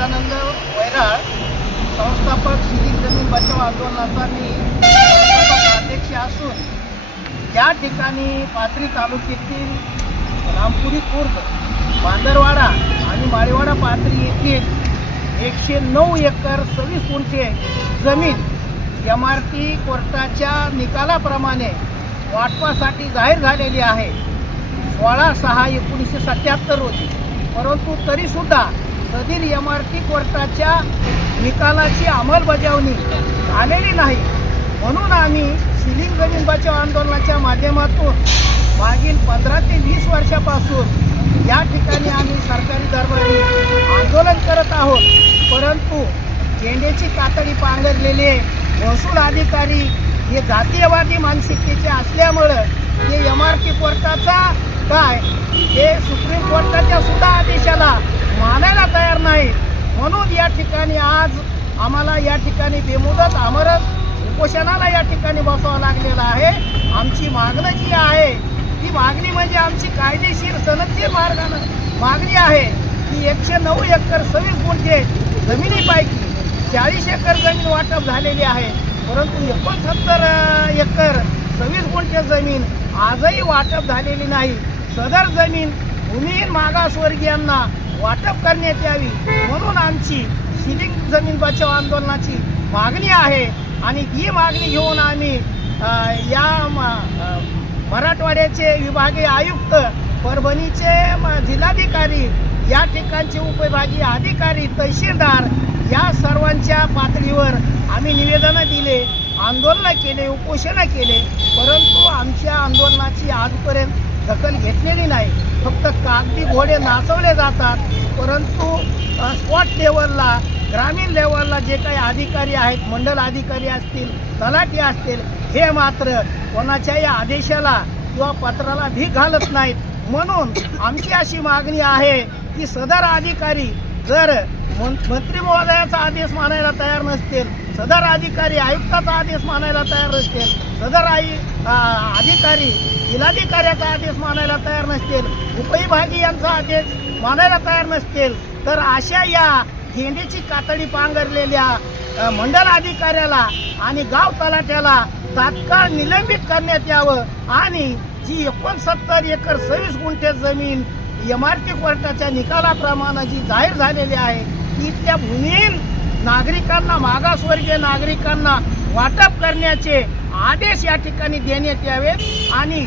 सच्चिदानंद वैराळ, संस्थापक शिलींग जमीन बचाव आंदोलनाचा मी संस्थापक अध्यक्ष असून या ठिकाणी पाथरी तालुक्यातील रामपुरी खुर्द, बांदरवाडा आणि माळीवाडा पाथरी येथील 109 एकर 26 गुंठे जमीन MRT कोर्टाच्या निकालाप्रमाणे वाटपासाठी जाहीर झालेली आहे 16/6/1977 रोजी. परंतु तरीसुद्धा सदर MRT कोर्टाच्या निकालाची अंमलबजावणी झालेली नाही. म्हणून आम्ही शिलींग जमीन बचाव आंदोलनाच्या माध्यमातून मागील 15 ते 20 वर्षापासून या ठिकाणी आम्ही सरकारी दरबारी आंदोलन करत आहोत. परंतु झेंड्याची कातडी पांघरलेले महसूल अधिकारी हे जातीयवादी मानसिकतेचे असल्यामुळं ते MRT कोर्टाचा काय हे सुप्रीम कोर्टाच्या सुद्धा आदेशाला मानायला तयार नाही. म्हणून या ठिकाणी आज आम्हाला या ठिकाणी बेमुदत आमरण उपोषणाला या ठिकाणी बसावं लागलेलं आहे. आमची मागणी जी आहे ती मागणी म्हणजे आमची कायदेशीर सनदशीर मार्गानं मागणी आहे की 109 एकर 26 गुंठे जमिनीपैकी 40 एकर जमीन वाटप झालेली आहे. परंतु 69 एकर 26 गुंठे जमीन आजही वाटप झालेली नाही. सदर जमीन भूमिहीन मागासवर्गीयांना वाटप करण्यात यावी म्हणून आमची शिलींग जमीन बचाव आंदोलनाची मागणी आहे. आणि ही मागणी घेऊन आम्ही या मराठवाड्याचे विभागीय आयुक्त, परभणीचे जिल्हाधिकारी, या ठिकाणचे उपविभागीय अधिकारी, तहसीलदार या सर्वांच्या पातळीवर आम्ही निवेदनं दिले, आंदोलनं केले, उपोषणं केले. परंतु आमच्या आंदोलनाची आजपर्यंत दखल घेतलेली नाही. फक्त कागदी घोडे नाचवले जातात. परंतु स्पॉट लेवलला, ग्रामीण लेवलला जे काही अधिकारी आहेत, मंडल अधिकारी असतील, तलाठी असतील, हे मात्र कोणाच्याही आदेशाला किंवा पत्राला भीक घालत नाहीत. म्हणून आमची अशी मागणी आहे की सदर अधिकारी जर मंत्री महोदयाचा आदेश मानायला तयार नसतील, सदर अधिकारी आयुक्ताचा आदेश मानायला तयार नसतील, सदर अधिकारी जिल्हाधिकाऱ्याचा आदेश मानायला तयार नसतील, उपविभागीयांचा आदेश मानायला तयार नसतील, तर अशा या झेंड्याची कातडी पांघरलेल्या मंडल अधिकाऱ्याला आणि गाव तलाट्याला तात्काळ निलंबित करण्यात यावं. आणि जी 69 एकर 26 गुंठे जमीन MRT कोर्टाच्या निकालाप्रमाणे जी जाहीर झालेली आहे ती त्या भूमिहीन नागरिकांना, मागासवर्गीय नागरिकांना वाटप करण्याचे आदेश या ठिकाणी देण्यात यावेत. आणि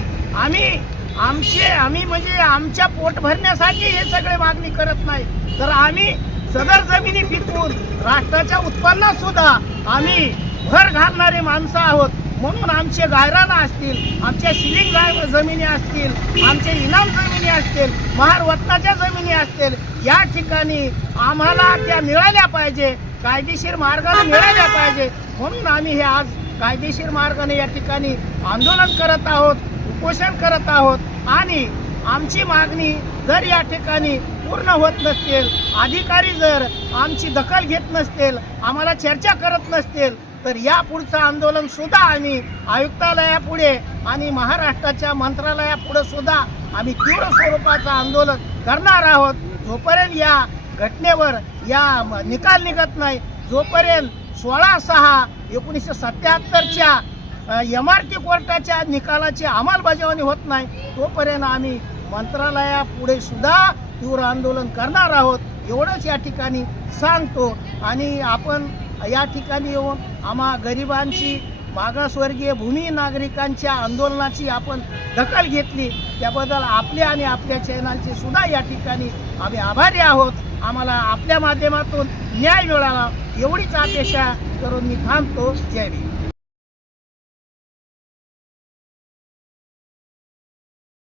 आम्ही म्हणजे आमच्या पोट भरण्यासाठी हे सगळे मागणी करत नाही, तर आम्ही सदर जमिनी पिकवून राष्ट्राच्या उत्पन्नात सुद्धा आम्ही भर घालणारे माणसं आहोत. म्हणून आमचे गायराना असतील, आमच्या शिलींग जमिनी असतील, आमचे इनाम जमिनी असतील, महारवत्नाच्या जमिनी असतील, या ठिकाणी आम्हाला त्या मिळाल्या पाहिजे, कायदेशीर मार्गाने मिळाल्या पाहिजे. म्हणून आम्ही हे आज कायदेशीर मार्गाने या ठिकाणी आंदोलन करत आहोत, उपोषण करत आहोत. आणि आमची मागणी जर या ठिकाणी पूर्ण होत नसतील, अधिकारी जर आमची दखल घेत नसतील, आम्हाला चर्चा करत नसतील, तर या पुढचं आंदोलन सुद्धा आम्ही आयुक्तालयापुढे आणि महाराष्ट्राच्या मंत्रालयापुढे सुद्धा आम्ही तीव्र स्वरूपाचं आंदोलन करणार आहोत. जोपर्यंत या घटनेवर या निकाल निघत नाही, जोपर्यंत 16/6/1977च्या MRT कोर्टाच्या निकालाची अंमलबजावणी होत नाही, तोपर्यंत आम्ही मंत्रालयापुढे सुद्धा तीव्र आंदोलन करणार आहोत. एवढंच या ठिकाणी सांगतो. आणि आपण या ठिकाणी येऊन आम्हा गरिबांची, मागासवर्गीय भूमिहीन नागरिकांच्या आंदोलनाची आपण दखल घेतली त्याबद्दल आपले आणि आपल्या चॅनलचे सुद्धा या ठिकाणी आम्ही आभारी आहोत. आम्हाला आपल्या माध्यमातून न्याय मिळाला एवढीच अपेक्षा करून मी थांबतो. जय भीम.